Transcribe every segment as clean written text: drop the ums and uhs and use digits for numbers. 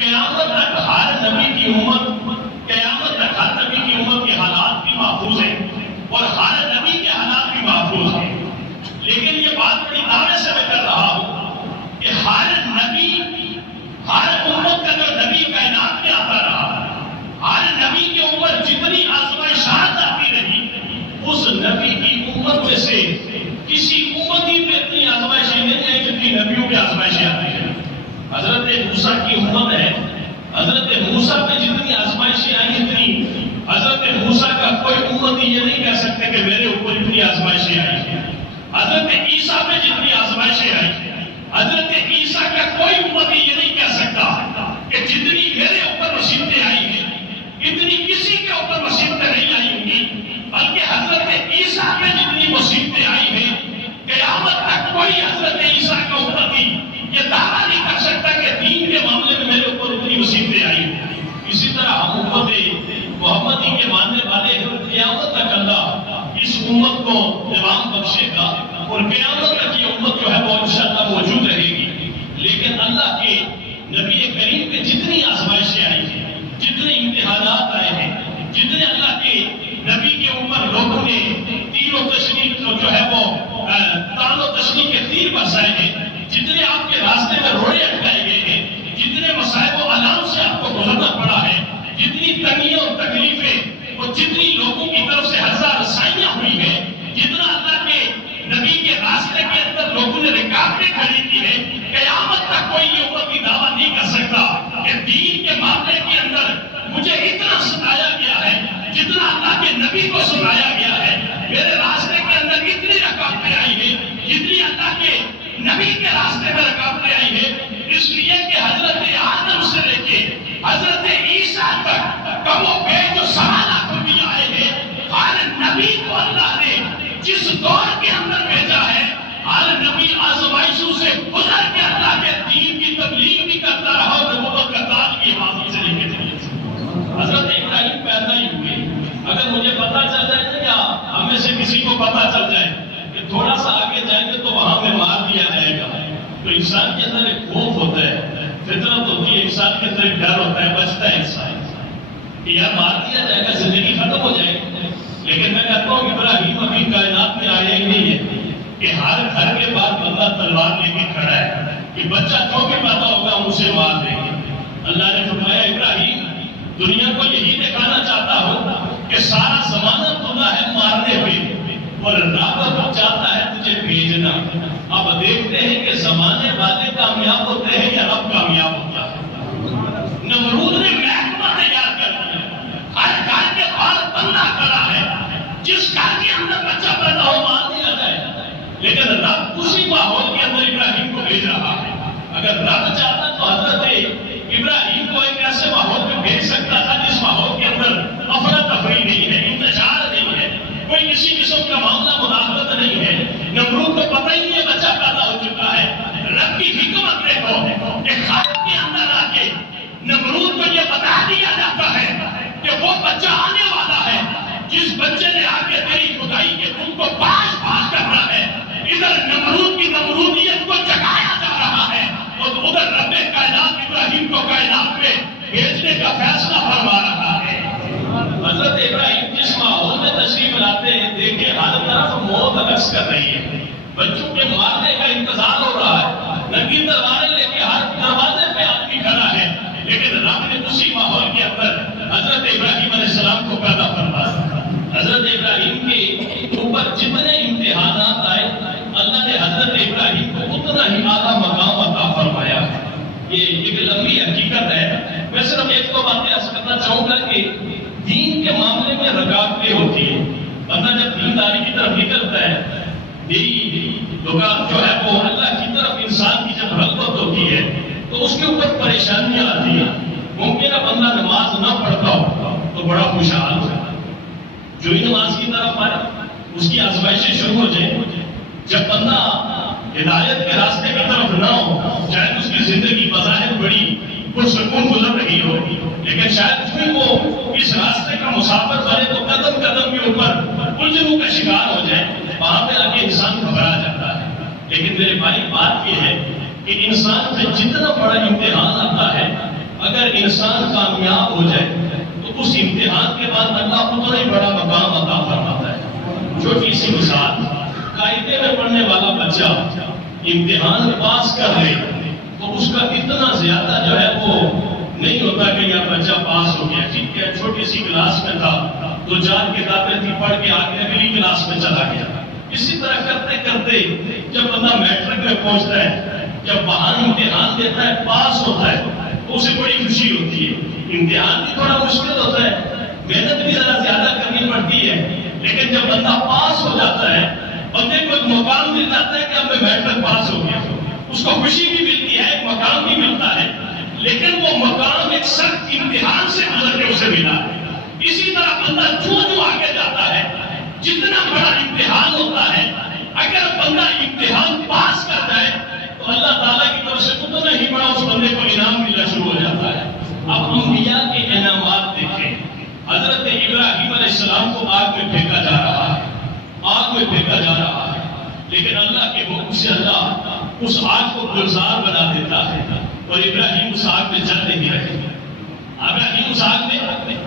قیامت تک ہر نبی کی امت، قیامت تک ہر نبی کی امت کے حالات بھی محفوظ ہیں اور ہر نبی کے حالات بھی محفوظ ہیں. لیکن یہ بات بڑی دعوے سے میں کر رہا ہوں کہ ہر نبی، ہر امت کا جو نبی کائنات میں آتا رہا، ہر نبی کی امت جتنی آزمائشات آتی رہی، اس نبی کی امت میں سے کسی امتی پہ اتنی آزمائشیں نہیں ہیں جتنی نبیوں پہ آزمائشیں آتی ہیں. حضرت موسیٰ کی امت ہے، حضرت موسیٰ پہ جتنی آزمائشیں آئی اتنی حضرت موسیٰ کا کوئی امتی یہ نہیں کہہ سکتے کہ میرے اوپر اتنی آزمائشیں آئی. حضرت عیسیٰ پہ جتنی آزمائشیں آئی، حضرت عیسیٰ کا کوئی امتی یہ نہیں کہہ سکتا کہ جتنی میرے اوپر مصیبتیں آئی ہیں اتنی کسی کے اوپر مصیبتیں نہیں آئی ہوں گی. بلکہ حضرت عیسیٰ پہ جتنی مصیبتیں آئی ہیں قیامت تک کوئی حضرت عیسیٰ کا امتی یہ دعویٰ نہیں کر سکتا کہ دین کے معاملے میں میرے اوپر اتنی مصیبتیں آئی. اسی طرح ہم امت محمدی کے ماننے والے قیامت تک اللہ اس امت کو نظام بخشے گا اور قیامت تک یہ امت جو ہے وہ انشاءاللہ موجود رہے گی. لیکن اللہ کے نبی کریم پہ جتنی آزمائشیں آئی ہیں، جتنے امتحانات آئے ہیں، جتنے اللہ کے نبی کے اوپر لوگوں نے تیر و تشریح جو ہے وہ تان و تشریح کے تیر برسائے ہیں، جتنے آپ کے راستے میں روڑے اٹکائے گئے ہیں، جتنے مصائب و آلام سے آپ کو گزرنا پڑا ہے، جتنی تنگیاں اور تکلیفیں اور جتنی لوگوں کی طرف سے ہزار رسائیاں ہوئی ہیں، جتنا اللہ کے نبی کے راستے کے اندر لوگوں نے رکاوٹیں کھڑی کی ہیں، قیامت تک کوئی یہ امت کی دعویٰ نہیں کر سکتا کہ دین کے معاملے کے اندر مجھے اتنا ستایا گیا ہے جتنا اللہ کے نبی کو ستایا گیا ہے. میرے راستے کے اندر اتنی رکاوٹیں آئی ہیں جتنی اللہ کے نبی کے راستے میں رکاوٹیں آئی ہیں. اس لیے کہ حضرت آدم سے لے کے حضرت عیسیٰ تک کم و بیش جو سوالات بھی آئے ہیں، ہر نبی کو اللہ نے جس دور کے اندر بھیجا ہے، ہر نبی آزمائشوں سے گزر کے اللہ کے دین کی تبلیغ بھی کرتا رہا اور نبوت کا تاج کی حفاظت سے لے کے چلے. حضرت ابراہیم پیدا ہی ہوئے، اگر مجھے پتا چل جائے نا یا ہم میں سے کسی کو پتا چل جائے کہ تھوڑا سا آگے جائیں گے تو وہاں میں مار دیا جائے گا، تو انسان کے اندر ایک خوف ہوتا ہے، فطرت ہوتی ہے، انسان کے اندر ایک ڈر ہوتا ہے، بچتا ہے انسان کہ یار مار دیا جائے گا، زندگی ختم ہو جائے گی. لیکن میں کہتا ہوں ابراہیم ابھی کائنات میں آیا ہی نہیں ہے کہ ہر گھر کے بعد بندہ تلوار لے کے کھڑا ہے کہ بچہ جو بھی پیدا ہوگا ہم اسے مار دیں گے. اللہ نے فرمایا ابراہیم دنیا کو یہی دکھانا چاہتا ہوں کہ سارا زمانہ تمہا ہے مارنے پہ اور رب چاہتا ہے تجھے بھیجنا. اب دیکھتے ہیں کہ زمانے والے کامیاب ہوتے ہیں یا رب کامیاب ہوتا ہے. نمرود نے محکمہ تیار کر دیا، ہر گھر کے بعد بندہ کھڑا ہے، جس گھر کے اندر بچہ پیدا ہو مار دیا جائے. لیکن رب اسی ماحول کے اندر ابراہیم کو بھیج رہا ہے. اگر رب چاہتا تو حضرت ابراہیم کو ایک ایسے ماحول میں بھیج سکتا تھا جس ماحول کے اندر افراتفری نہیں ہے، انتشار نہیں ہے، کوئی کسی قسم کا معاملہ مداخلت نہیں ہے. نمرود کو پتہ ہی نہیں ہے بچہ پیدا ہو چکا ہے. رب کی حکمت دیکھو کہ خاک کے اندر آ کے نمرود کو یہ بتا دیا جاتا ہے کہ وہ بچہ آنے والا ہے جس بچے نے آ کے تیری خدائی کے دل کو پاش پاش کرنا ہے. ادھر نمرود کی نمرودیت کو جگایا جا رہا ہے اور ادھر رب کائنات ابراہیم کو کائنات میں بھیجنے کا فیصلہ فرما رہا ہے. حضرت ابراہیم جس ماحول میں تشریف لاتے ہیں دیکھیں ہر طرف موت رقص کر رہی ہے، بچوں کے مارنے کا انتظار ہو رہا ہے، ننگی تلواریں لے کے ہر دروازے پہ آدمی کھڑا ہے. لیکن رب نے اسی ماحول کے اندر حضرت ابراہیم علیہ السلام کو پیدا فرمایا. حضرت ابراہیم کے اوپر جتنے امتحانات آئے اللہ نے حضرت ابراہیم کو اتنا ہی اعلیٰ مقام عطا فرمایا. یہ ایک لمبی حقیقت ہے. میں صرف ایک دو باتیں عرض کرنا چاہوں گا کہ دین کے معاملے میں رکاوٹیں ہوتی ہیں. بندہ جب دینداری کی طرف نکلتا ہے، لوگ جو ہے وہ اللہ کی طرف انسان کی جب رغبت ہوتی ہے تو اس کے اوپر پریشانیاں آتی ہیں. ممکن ہے بندہ نماز نہ پڑھتا ہو تو بڑا خوشحال ہو جاتا ہے، جو ہی نماز کی طرف آئے اس کی آزمائشیں شروع ہو جائیں. جب بندہ ہدایت کے راستے کی طرف نہ ہو، شاید اس کی زندگی بظاہر بڑی پرسکون گزر رہی ہو، لیکن شاید پھر وہ اس راستے کا مسافر بنے تو قدم قدم کے اوپر الجھنوں کا شکار ہو جائے. وہاں پہ آگے انسان گھبرا جاتا ہے. لیکن میرے بھائی بات یہ ہے کہ انسان پہ جتنا بڑا امتحان آتا ہے، اگر انسان کامیاب ہو جائے تو اس امتحان کے بعد اللہ اتنا ہی بڑا مقام عطا فرماتا ہے۔ چھوٹی سی مثال، قاعدے میں پڑھنے والا بچہ امتحان پاس کر لے تو اس کا اتنا زیادہ جو ہے وہ نہیں ہوتا کہ یہ بچہ پاس ہو گیا، ٹھیک ہے چھوٹی سی کلاس میں تھا، 2-4 کتابیں تھی، پڑھ کے آگے اگلی کلاس میں چلا گیا۔ اسی طرح کرتے کرتے جب بندہ میٹرک میں پہنچتا ہے، جب وہاں امتحان دیتا ہے، پاس ہوتا ہے تو اسے بڑی خوشی ہوتی ہے۔ امتحان بھی تھوڑا مشکل ہوتا ہے، محنت بھی ذرا زیادہ کرنی پڑتی ہے، لیکن جب بندہ پاس ہو جاتا ہے، بندے کو ایک مقام مل جاتا ہے کہ اب میں میٹرک پاس ہو گیا، اس کو خوشی بھی ملتی ہے، ایک مقام بھی ملتا ہے، لیکن وہ مقام ایک سخت امتحان سے گزر کے اسے ملا ہے۔ اسی طرح بندہ جو آگے جاتا ہے، جتنا بڑا امتحان ہوتا ہے، اگر بندہ امتحان پاس کر جائے تو اللہ تعالیٰ کی طرف سے اتنا ہی بڑا اس بندے کو انعام ملنا شروع ہو جاتا ہے۔ اب انبیاء کے انعامات دیکھیں، حضرت ابراہیم علیہ السلام کو آگ میں پھینکا جا رہا ہے، آگ میں پھینکا جا رہا ہے، لیکن اللہ کے حکم سے اللہ اس آگ کو گلزار بنا دیتا ہے اور ابراہیم اس آگ میں جل نہیں رہے، ابراہیم اس آگ میں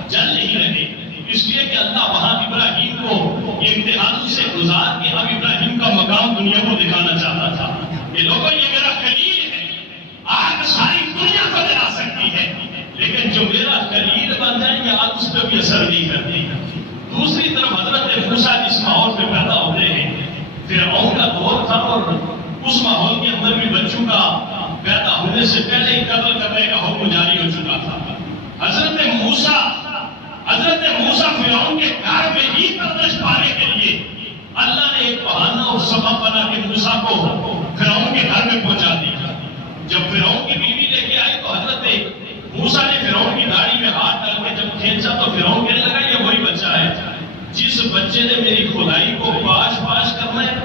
جل نہیں رہے، اس لیے کہ اللہ وہاں ابراہیم کو امتحانوں سے گزار کے اب ابراہیم کا مقام دنیا کو دکھانا چاہتا تھا کہ لوگوں یہ میرا خلیل ہے، آگ ساری دنیا کو جلا سکتی ہے، لیکن جو میرا خلیل بن جائے یہ آگ اس پہ بھی اثر نہیں کرتی۔ دوسری طرف حضرت موسیٰ جس ماحول میں پیدا ہوتے ہیں، فرعون کا دور تھا اور اس ماحول کے اندر بھی بچوں کا پیدا ہونے سے پہلے ہی قتل کرنے کا حکم جاری ہو چکا تھا۔ حضرت موسیٰ فرعون کے گھر میں ہی پردش پانے کے لیے اللہ نے ایک بہانہ اور سبب بنا کے موسیٰ کو فرعون کے گھر میں پہنچا دیا۔ جب فرعون کی بیوی لے کے آئی تو حضرت موسیٰ نے فرعون کی داڑھی میں ہاتھ ڈال کے جب کھینچا تو فرعون کہنے لگا یہ وہی بچہ ہے جس بچے نے میری کھدائی کو پاش کرنا ہے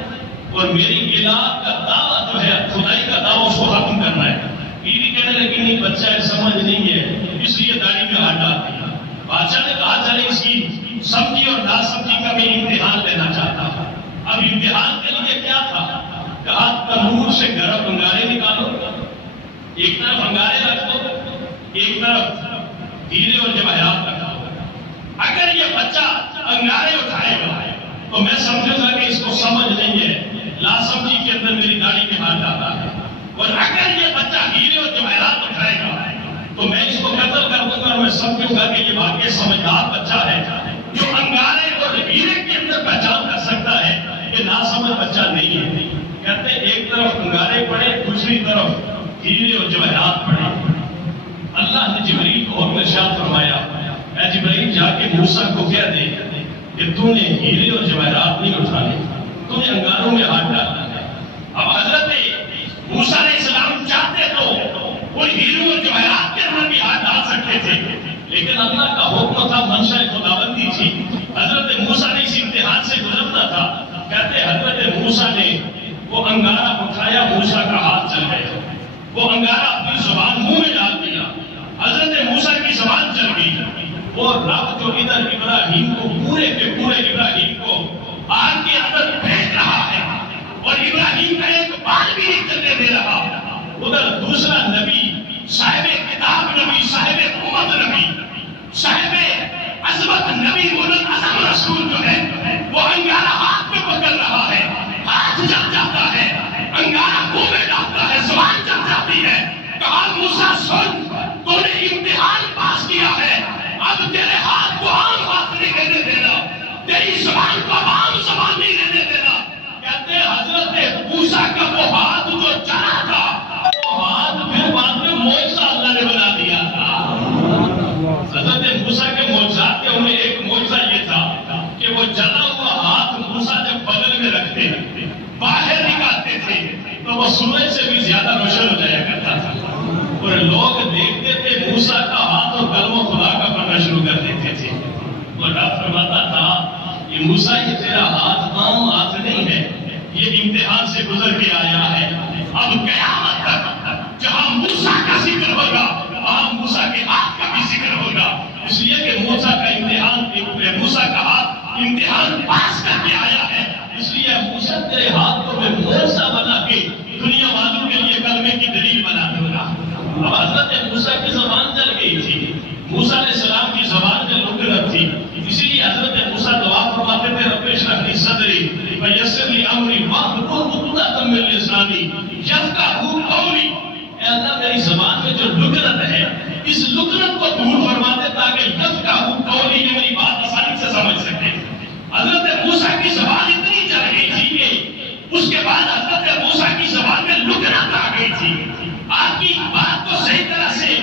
اور میری الہ کا دعویٰ جو ہے کھدائی کا دعویٰ اس کو ختم کرنا ہے۔ بیوی کہنے لگی نہیں بچہ ہے سمجھ نہیں ہے، اس لیے داڑھی میں ہاتھ ڈال دیا۔ بادشاہ نے کہا چلے اس کی سمجھی اور نہ سمجھی کا بھی امتحان لینا چاہتا تھا۔ اب امتحان کے لیے کیا تھا؟ کہا تنور سے گرم انگارے نکالو، ایک طرف انگارے رکھ دو، ایک طرف ہیرے اور جواہرات رکھ دو۔ اگر یہ بچہ انگارے اٹھائے گا تو میں سمجھوں گا کہ اس کو سمجھ نہیں ہے، لا سمجھی کے اندر میری داڑھی میں ہاتھ ڈالا ہے، اور اگر یہ بچہ ہیرے اور جواہرات اٹھائے گا تو میں اس کو قتل کر دوں گا اور میں سمجھوں گا کہ یہ واقعی سمجھدار بچہ ہے جو انگارے اور ہیرے کے اندر پہچان کر سکتا ہے کہ ناسمجھ بچہ نہیں ہے۔ کہتے ہیں ایک طرف انگارے پڑے، دوسری طرف ہیرے اور جواہرات پڑے۔ اللہ نے جبریل کو حکم ارشاد فرمایا اے جبریل جا کے موسیٰ کو کہہ دے کہ تو نے ہیرے اور جواہرات نہیں اٹھانے، تو نے انگاروں میں ہاتھ ڈالنا ہے۔ اب حضرت موسیٰ علیہ السلام چاہتے تو وہ ہیروں اور جواہرات کے اندر بھی ہاتھ ڈال سکتے تھے، لیکن اللہ کا حکم تھا، منشا خداوندی تھی، حضرت موسیٰ نے اس امتحان سے گزرنا تھا۔ کہتے حضرت موسیٰ نے وہ انگارہ اٹھایا، موسیٰ کا ہاتھ جل گیا، وہ انگارہ اپنی زبان منہ میں ڈال دیا، حضرت موسیٰ کی زبان جل گئی، اور رب جو ادھر ابراہیم کو پورے کے پورے ابراہیم کو آگ کے اندر پھینک رہا ہے اور ابراہیم کا ایک بال بھی نہیں چلنے دے رہا، ادھر دوسرا نبی صاحب کتاب نبی، صاحب امت نبی، صاحب عظمت نبی، ملک اعظم رسول جو ہے وہ انگارہ ہاتھ میں پکڑ رہا ہے، ہاتھ جل جاتا ہے، انگارہ منہ میں ڈالتا ہے، زبان جل جاتی ہے۔ کہا موسیٰ سن، تو نے امتحان پاس کیا ہے، اب تیرے ہاتھ کو عام ہاتھ نہیں رہنے دینا، تیری زبان کو عام زبان نہیں رہنے دینا۔ کہتے ہیں حضرت موسیٰ کا وہ ہاتھ جو جلا تھا، وہ ہاتھ پھر بعد میں معجزہ اللہ نے بنا دیا تھا۔ حضرت موسیٰ کے معجزات کے انہیں ایک معجزہ یہ تھا کہ وہ جلا ہوا ہاتھ موسیٰ جب بغل میں رکھتے باہر نکالتے تھے تو وہ سورج سے بھی زیادہ روشن ہو جایا کرتا تھا، اور لوگ دیکھتے تھے موسیٰ کا ہاتھ اور کلمہ خدا کا پڑھنا شروع کر دیتے تھے۔ اور رب فرماتا تھا یہ موسیٰ یہ تیرا ہاتھ عام ہاتھ نہیں ہے، یہ امتحان سے گزر کے آیا ہے، اب قیامت تک جہاں موسیٰ کا ذکر ہوگا وہاں موسیٰ کے ہاتھ کا بھی ذکر ہوگا، اس لیے کہ موسیٰ کا امتحان، موسیٰ کا ہاتھ امتحان پاس کر کے آیا ہے، اس لیے موسیٰ تیرے ہاتھ کو میں معجزہ بنا کے دنیا والوں کے لیے کلمے کی دلیل بنا دوں گا۔ اب حضرت موسیٰ کی زبان جل گئی، میں جو لکنت ہے اس لکنت کو دور فرماتے تاکہ یفقہوا قولی یہ میری بات آسانی سے سمجھ سکے. حضرت موسیٰ کی زبان اتنی چل گئی تھی کہ اس کے بعد حضرت موسیٰ کی زبان میں لکنت آ گئی تھی. آپ کی بات کو صحیح طرح سے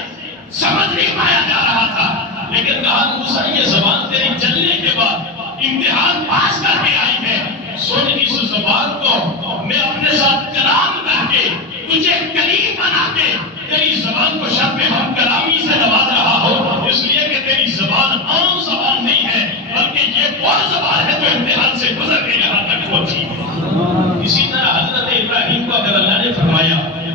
سمجھ نہیں پایا جا رہا تھا، لیکن کہا موسیٰ یہ زبان تیری چلنے کے بعد امتحان پاس کر کے آئی ہے. سن اس زبان کو میں اپنے ساتھ کلام کر کے تجھے کلیم بنا کے تیری زبان کو شب ہم کلامی سے نواز رہا ہو، اس لیے کہ تیری زبان عام زبان نہیں ہے بلکہ یہ وہ زبان ہے جو امتحان سے گزر کے یہاں تک پہنچی. اسی طرح حضرت ابراہیم کو اگر اللہ